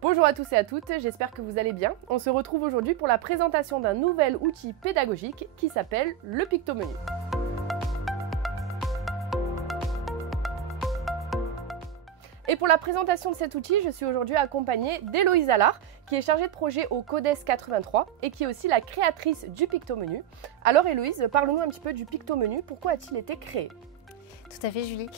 Bonjour à tous et à toutes, j'espère que vous allez bien. On se retrouve aujourd'hui pour la présentation d'un nouvel outil pédagogique qui s'appelle le Pictomenu. Et pour la présentation de cet outil, je suis aujourd'hui accompagnée d'Héloïse Allard, qui est chargée de projet au CODES 83 et qui est aussi la créatrice du Pictomenu. Alors Héloïse, parle-nous un petit peu du Pictomenu, pourquoi a-t-il été créé ? Tout à fait Julie.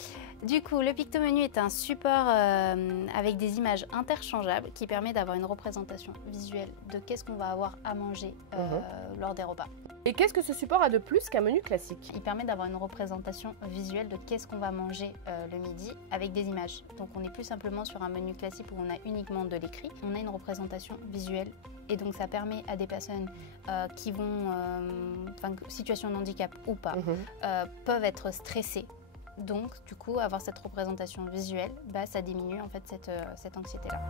Du coup, le Pictomenu est un support avec des images interchangeables qui permet d'avoir une représentation visuelle de qu'est-ce qu'on va avoir à manger lors des repas. Et qu'est-ce que ce support a de plus qu'un menu classique ? Il permet d'avoir une représentation visuelle de qu'est-ce qu'on va manger le midi avec des images. Donc on n'est plus simplement sur un menu classique où on a uniquement de l'écrit, on a une représentation visuelle. Et donc ça permet à des personnes qui vont, situation de handicap ou pas, peuvent être stressées. Donc, du coup, avoir cette représentation visuelle, ça diminue en fait cette anxiété-là.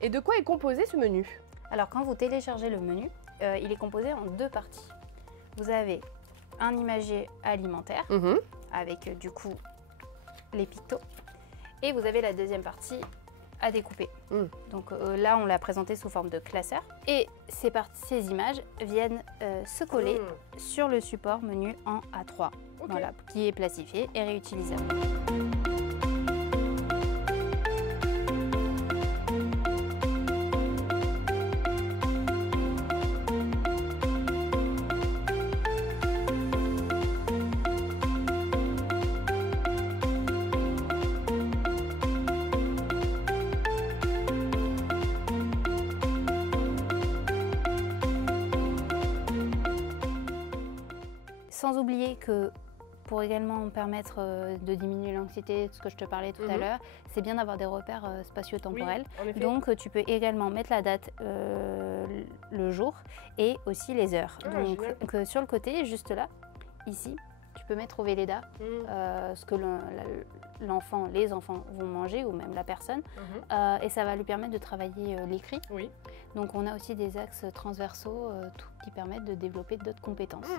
Et de quoi est composé ce menu ? Alors, quand vous téléchargez le menu, il est composé en deux parties. Vous avez un imagier alimentaire avec du coup les pictos, et vous avez la deuxième partie à découper. Donc là, on l'a présenté sous forme de classeur. Et ces images viennent se coller sur le support menu en A3, voilà, qui est plastifié et réutilisable. Sans oublier que pour également permettre de diminuer l'anxiété, ce que je te parlais tout à l'heure, c'est bien d'avoir des repères spatio-temporels. Oui, donc tu peux également mettre la date, le jour et aussi les heures. Donc sur le côté, juste là, ici, tu peux mettre au Velleda ce que les enfants vont manger ou même la personne et ça va lui permettre de travailler l'écrit. Donc on a aussi des axes transversaux qui permettent de développer d'autres compétences,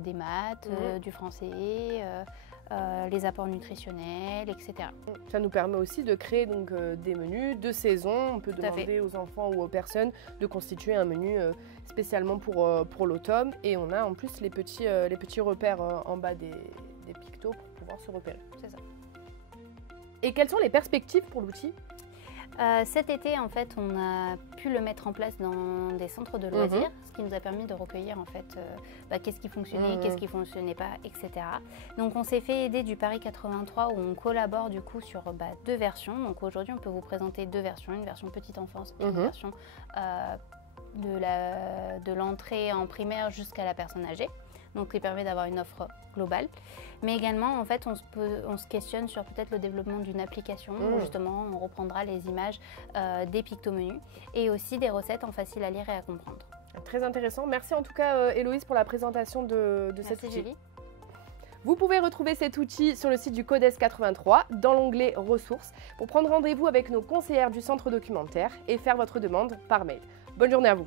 des maths, du français, les apports nutritionnels, etc. Ça nous permet aussi de créer donc, des menus de saison. On peut demander aux enfants ou aux personnes de constituer un menu spécialement pour l'automne. Et on a en plus les petits repères en bas des pictos pour pouvoir se repérer. C'est ça. Et quelles sont les perspectives pour l'outil ? Cet été, en fait, on a pu le mettre en place dans des centres de loisirs, ce qui nous a permis de recueillir en fait qu'est-ce qui fonctionnait, qu'est-ce qui fonctionnait pas, etc. Donc, on s'est fait aider du Paris 83 où on collabore du coup sur deux versions. Donc, aujourd'hui, on peut vous présenter deux versions, une version petite enfance et une version de l'entrée en primaire jusqu'à la personne âgée. Donc, qui permet d'avoir une offre globale. Mais également, en fait, on se questionne sur peut-être le développement d'une application où justement, on reprendra les images des pictomenus et aussi des recettes en facile à lire et à comprendre. Très intéressant. Merci en tout cas, Héloïse, pour la présentation de cet outil. Julie. Vous pouvez retrouver cet outil sur le site du CODES 83 dans l'onglet ressources pour prendre rendez-vous avec nos conseillères du centre documentaire et faire votre demande par mail. Bonne journée à vous.